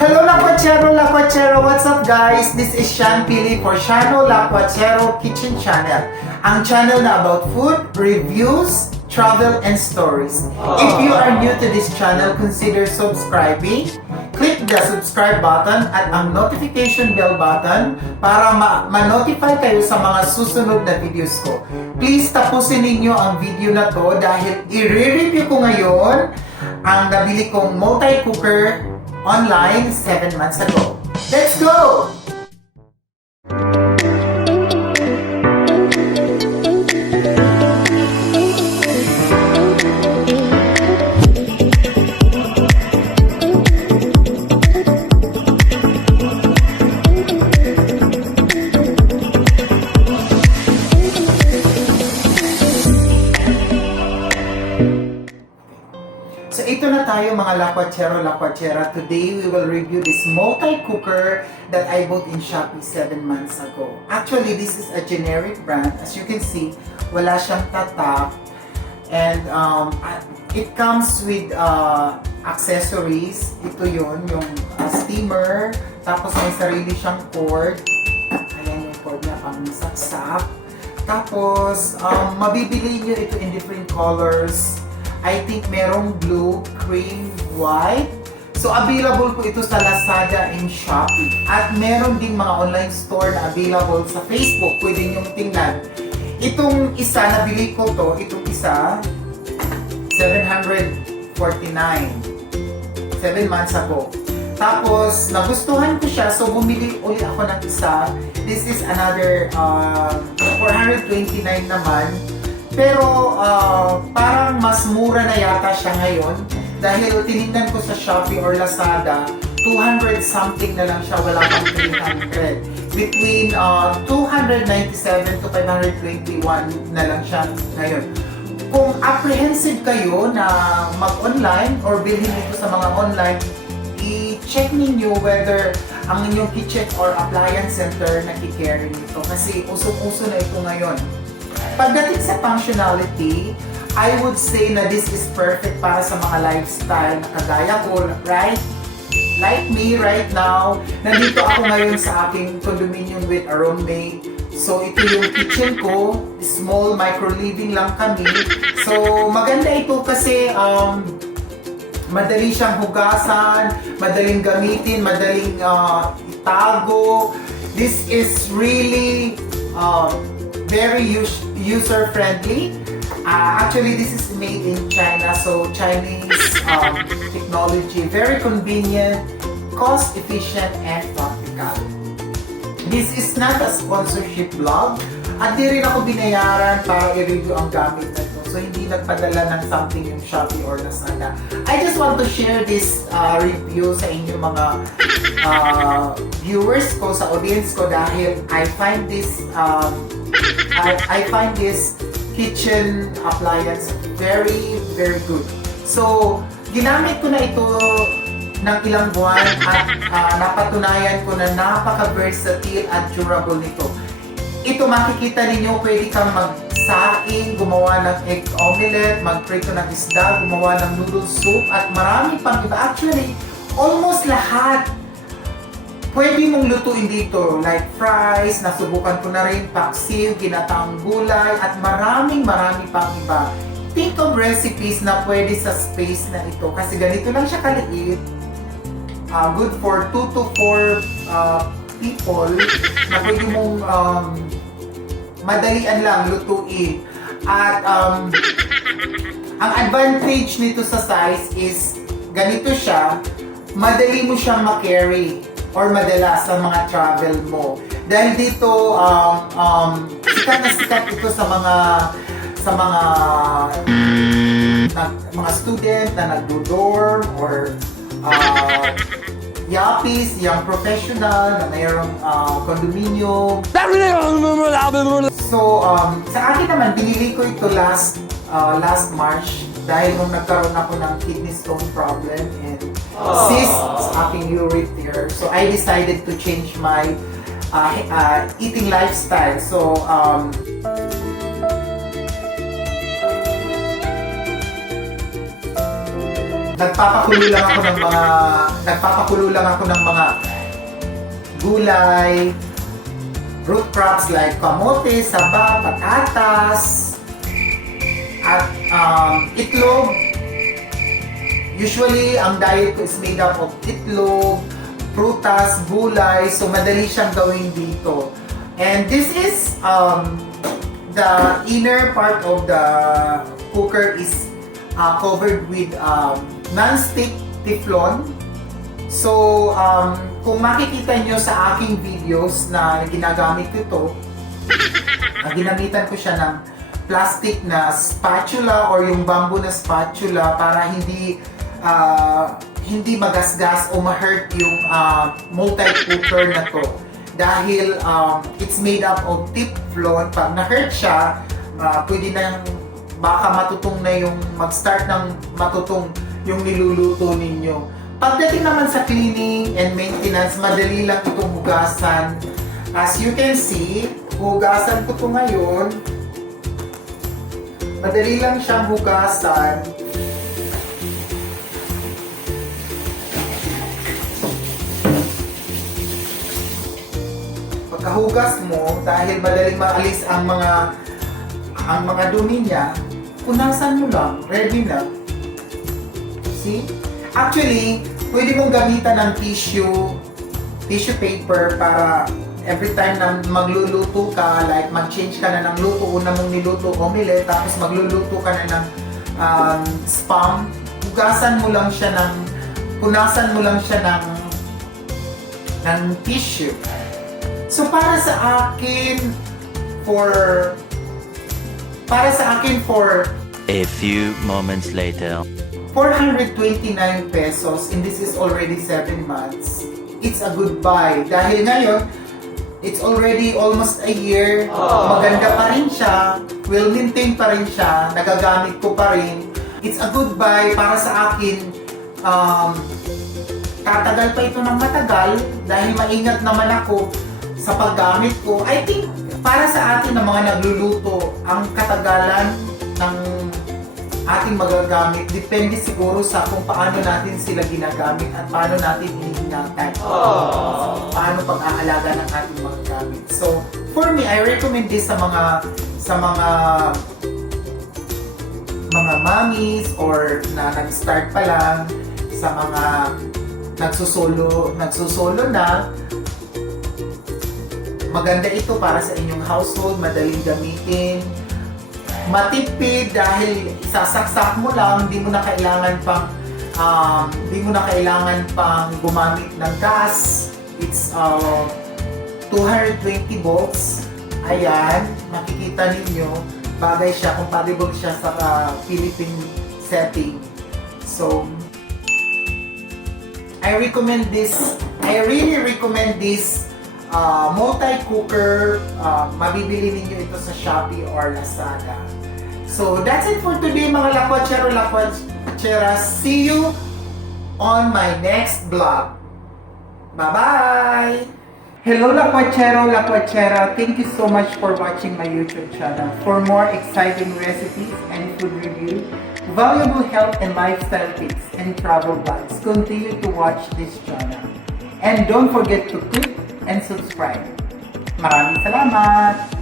Hello Lakwachero, what's up guys? This is Sean Pili for Shano Lakwachero Kitchen Channel. Ang channel na about food, reviews, travel, and stories. If you are new to this channel, consider subscribing. Click the subscribe button at ang notification bell button para ma-notify kayo sa mga susunod na videos ko. Please tapusin ninyo ang video na to dahil i-review ko ngayon ang nabili kong multi-cooker online 7 months ago. Let's go! So ito na tayo mga Lakwachera. Today we will review this multi-cooker that I bought in Shopee 7 months ago. Actually, this is a generic brand. As you can see, wala siyang tatak. And it comes with accessories. Ito yun, yung steamer. Tapos may sarili siyang cord. Ayan yung cord niya pang saksak. Tapos, mabibili nyo ito in different colors. I think merong blue, cream, white. So, available po ito sa Lazada and Shopee. At meron ding mga online store na available sa Facebook. Pwede nyo tingnan. Itong isa, nabili ko to, itong isa, $749. 7 months ago. Tapos, nagustuhan ko siya, so bumili ulit ako ng isa. This is another $429 naman. Pero parang mas mura na yata siya ngayon dahil tinignan ko sa Shopee or Lazada, 200 something na lang siya, wala pang 300. Between 297 to 521 na lang siya ngayon. Kung apprehensive kayo na mag-online or bilhin ito sa mga online, i-check ninyo whether ang inyong kitchen or appliance center nakikarry nito kasi usok-uso na ito ngayon. Pagdating sa functionality, I would say na this is perfect para sa mga lifestyle na kagaya ko, right? Like me right now, nandito ako ngayon sa aking condominium with a roommate. So ito yung kitchen ko, small micro-living lang kami. So maganda ito kasi madali siyang hugasan, madaling gamitin, madaling itago. This is really very user-friendly. Actually, this is made in China, so Chinese technology, very convenient, cost-efficient, and practical. This is not a sponsorship vlog, at di rin ako binayaran para i-review ang gamit na ito. So, hindi nagpadala ng something yung Shopee or Lazada. I just want to share this review sa inyo mga viewers ko, sa audience ko dahil I find this kitchen appliance very, very good. So, ginamit ko na ito ng ilang buwan at napatunayan ko na napaka-versatile at durable nito. Ito makikita ninyo, pwede kang magsaing, gumawa ng egg omelette, magprito ng isda, gumawa ng noodle soup, at marami pang iba. Actually, almost lahat pwede mong lutuin dito, like fries, nasubukan ko na rin, paksiw, ginataang gulay, at marami pang iba. Think of recipes na pwede sa space na ito kasi ganito lang siya kaliit. Good for 2 to 4 people na pwede mong madalian lang lutuin. At ang advantage nito sa size is ganito siya, madali mo siyang ma-carry or madala sa mga travel mo. Dahil dito, sikat na sikat ito sa mga student na nagdo-dorm or yapis, young professional na mayroong condominium. So, sa akin naman, binili ko ito last March dahil nung nagkaroon ako ng kidney stone problem and cysts sa aking urethra. So, I decided to change my eating lifestyle. So, nagpapakulo lang ako ng mga gulay, root crops like kamote, saba, patatas, at itlog. Usually, ang diet ko is made up of itlog, prutas, gulay, so madali siyang gawin dito. And this is the inner part of the cooker is covered with non-stick Teflon. So, kung makikita nyo sa aking videos na ginagamit ko ito, ginamitan ko siya ng plastic na spatula or yung bamboo na spatula para hindi magasgas o ma-hurt yung multi-cooker na to. Dahil it's made up of Teflon, pag na-hurt siya, pwede na baka matutong na yung mag-start ng matutong yung niluluto ninyo. Pagdating naman sa cleaning and maintenance, madali lang itong hugasan. As you can see, hugasan ko ito ngayon. Madali lang siyang hugasan. Pagkahugas mo, dahil madaling maalis ang mga dumi niya, punasan mo lang, ready na. See? Actually, pwede mong gamitan ng tissue paper para every time na magluluto ka, like mag-change ka na ng luto, una mong niluto omelette, tapos magluluto ka na ng spam, punasan mo lang siya ng tissue. So para sa akin for a few moments later, 429 pesos, and this is already 7 months. It's a good buy. Dahil ngayon, it's already almost a year. Maganda pa rin siya. Well-maintained pa rin siya. Nagagamit ko pa rin. It's a good buy para sa akin. Tatagal pa ito ng matagal dahil maingat naman ako sa paggamit ko. I think para sa atin na mga nagluluto, ang katagalan ng ating magagamit depende siguro sa kung paano natin sila ginagamit at paano natin iniingatan. Paano pag-aalaga ng ating mga gamit. So, for me, I recommend this sa mga mommies or na nag-start pa lang, sa mga nagsusolo na. Maganda ito para sa inyong household, madaling gamitin. Matipid dahil isasaksak mo lang, hindi mo na kailangan pang gumamit ng gas. It's 220 volts. Ayan, makikita ninyo, bagay siya, compatible siya sa Philippine setting. So, I really recommend this multi-cooker. Mabibili ninyo ito sa Shopee or Lazada. So that's it for today mga lakwatsero, lakwatseras. See you on my next vlog. Bye-bye! Hello lakwatsero, lakwatsera. Thank you so much for watching my YouTube channel. For more exciting recipes and food review, valuable health and lifestyle tips, and travel vlogs, continue to watch this channel. And don't forget to click and subscribe. Maraming salamat!